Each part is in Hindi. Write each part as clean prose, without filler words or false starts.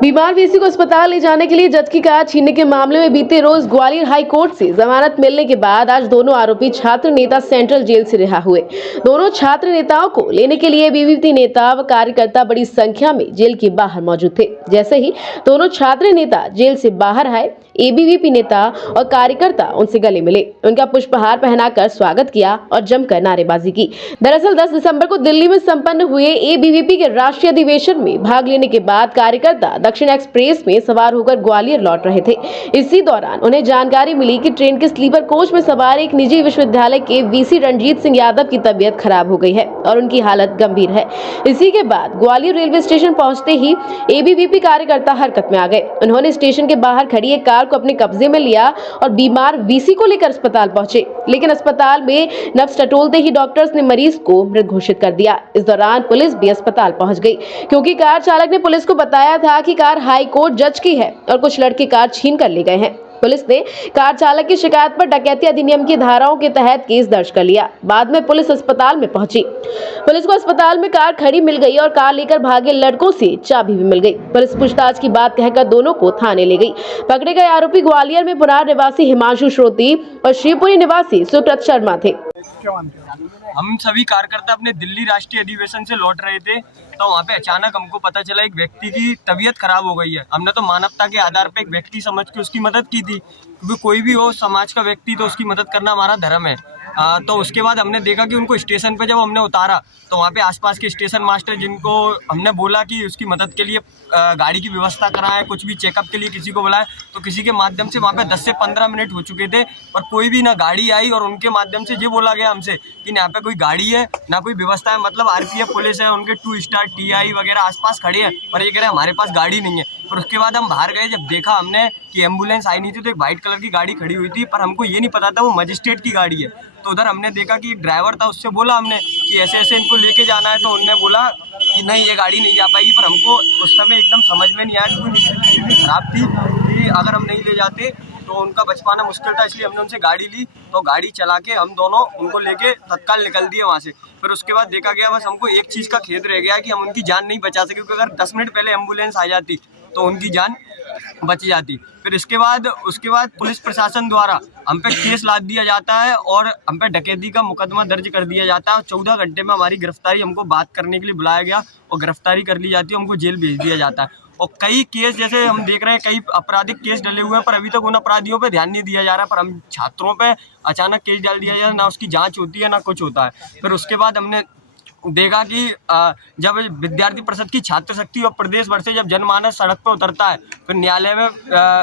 बीमार वीसी को अस्पताल ले जाने के लिए जज की कार छीनने के मामले में बीते रोज ग्वालियर हाई कोर्ट से जमानत मिलने के बाद आज दोनों आरोपी छात्र नेता सेंट्रल जेल से रिहा हुए। दोनों छात्र नेताओं को लेने के लिए एबीवीपी नेता व कार्यकर्ता बड़ी संख्या में जेल के बाहर मौजूद थे। जैसे ही दोनों छात्र नेता जेल से बाहर आए, एबीवीपी नेता और कार्यकर्ता उनसे गले मिले, उनका पुष्पहार पहनाकर स्वागत किया और जमकर नारेबाजी की। दरअसल 10 दिसंबर को दिल्ली में संपन्न हुए एबीवीपी के राष्ट्रीय अधिवेशन में भाग लेने के बाद कार्यकर्ता दक्षिण एक्सप्रेस में सवार होकर ग्वालियर लौट रहे थे। इसी दौरान उन्हें जानकारी मिली कि ट्रेन के स्लीपर कोच में सवार एक निजी विश्वविद्यालय के वीसी रणजीत सिंह यादव की तबीयत खराब हो गई है और उनकी हालत गंभीर है। इसी के बाद ग्वालियर रेलवे स्टेशन पहुंचते ही एबीवीपी कार्यकर्ता हरकत में आ गए। उन्होंने स्टेशन के बाहर खड़ी एक कार को अपने कब्जे में लिया और बीमार वीसी को लेकर अस्पताल पहुंचे, लेकिन अस्पताल में नब्ज टटोलते ही डॉक्टर्स ने मरीज को मृत घोषित कर दिया। इस दौरान पुलिस भी अस्पताल पहुंच गई, क्योंकि कार चालक ने पुलिस को बताया था कि कार हाई कोर्ट जज की है और कुछ लड़के कार छीन कर ले गए हैं। पुलिस ने कार चालक की शिकायत पर डकैती अधिनियम की धाराओं के तहत केस दर्ज कर लिया। बाद में पुलिस अस्पताल में पहुंची। पुलिस को अस्पताल में कार खड़ी मिल गई और कार लेकर भागे लड़कों से चाबी भी मिल गई। पुलिस पूछताछ की बात कहकर दोनों को थाने ले गई। पकड़े गए आरोपी ग्वालियर में पुरार निवासी हिमांशु श्रोती और शिवपुरी निवासी सुकृत शर्मा थे। हम सभी कार्यकर्ता अपने दिल्ली राष्ट्रीय अधिवेशन से लौट रहे थे, तो वहाँ पे अचानक हमको पता चला एक व्यक्ति की तबीयत खराब हो गई है। हमने तो मानवता के आधार पे एक व्यक्ति समझ के उसकी मदद की थी, क्योंकि कोई भी हो समाज का व्यक्ति तो उसकी मदद करना हमारा धर्म है। तो उसके बाद हमने देखा कि उनको स्टेशन पे जब हमने उतारा तो वहाँ पे आसपास के स्टेशन मास्टर, जिनको हमने बोला कि उसकी मदद के लिए गाड़ी की व्यवस्था कराएं, कुछ भी चेकअप के लिए किसी को बुलाएं, तो किसी के माध्यम से वहाँ पे 10 से 15 मिनट हो चुके थे पर कोई भी ना गाड़ी आई। और उनके माध्यम से ये बोला गया हमसे कि यहाँ पे कोई गाड़ी है ना कोई व्यवस्था है, मतलब आरपीएफ पुलिस है, उनके 2 स्टार टीआई वगैरह आसपास खड़े हैं, पर ये कह रहे हैं हमारे पास गाड़ी नहीं है। पर उसके बाद हम बाहर गए, जब देखा हमने कि एम्बुलेंस आई नहीं थी, तो एक वाइट कलर की गाड़ी खड़ी हुई थी, पर हमको ये नहीं पता था वो मजिस्ट्रेट की गाड़ी है। तो उधर हमने देखा कि एक ड्राइवर था, उससे बोला हमने कि ऐसे ऐसे इनको लेके जाना है, तो उन्होंने बोला कि नहीं ये गाड़ी नहीं जा पाएगी। पर हमको उस समय एकदम समझ में नहीं आया, क्योंकि स्थिति खराब थी कि अगर हम नहीं ले जाते तो उनका बच पाना मुश्किल था, इसलिए हमने उनसे गाड़ी ली। तो गाड़ी चला के हम दोनों उनको लेके तत्काल निकल दिए वहाँ से। फिर उसके बाद देखा गया, बस हमको एक चीज़ का खेद रह गया कि हम उनकी जान नहीं बचा सके, क्योंकि अगर 10 मिनट पहले एम्बुलेंस आ जाती तो उनकी जान बच जाती। फिर उसके बाद पुलिस प्रशासन द्वारा हम पे केस लाद दिया जाता है और हम पे डकैती का मुकदमा दर्ज कर दिया जाता है और 14 घंटे में हमारी गिरफ्तारी, हमको बात करने के लिए बुलाया गया और गिरफ्तारी कर ली जाती है, हमको जेल भेज दिया जाता है। और कई केस जैसे हम देख रहे हैं, कई आपराधिक केस डले हुए हैं, पर अभी तक उन अपराधियों पे ध्यान नहीं दिया जा रहा। पर हम छात्रों पे अचानक केस डाल दिया जाए, ना उसकी जांच होती है ना कुछ होता है। फिर उसके बाद हमने देखा कि जब विद्यार्थी परिषद की छात्र शक्ति और प्रदेश भर से जब जनमानस सड़क पर उतरता है, फिर न्यायालय में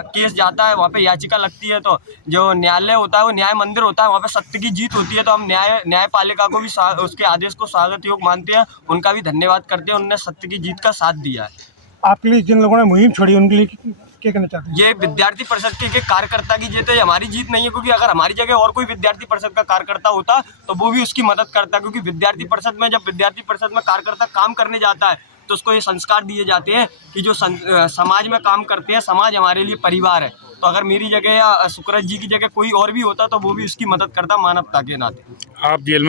केस जाता है, वहाँ पे याचिका लगती है, तो जो न्यायालय होता है वो न्याय मंदिर होता है, वहाँ पे सत्य की जीत होती है। तो हम न्यायपालिका को भी उसके आदेश को स्वागत योग मानते हैं, उनका भी धन्यवाद करते हैं, उन्होंने सत्य की जीत का साथ दिया है। आपके लिए जिन लोगों ने मुहिम छोड़ी उनके लिए क्या कहना चाहते हैं? ये विद्यार्थी परिषद के कार्यकर्ता की जीत है, हमारी जीत नहीं है, क्योंकि अगर हमारी जगह और कोई विद्यार्थी परिषद का कार्यकर्ता होता तो वो भी उसकी मदद करता, क्योंकि विद्यार्थी परिषद में जब विद्यार्थी परिषद में कार्यकर्ता काम करने जाता है तो उसको ये संस्कार दिए जाते हैं कि जो समाज में काम करते हैं, समाज हमारे लिए परिवार है। तो अगर मेरी जगह या सुकृत जी की जगह कोई और भी होता तो वो भी उसकी मदद करता मानवता के नाते। आप जेल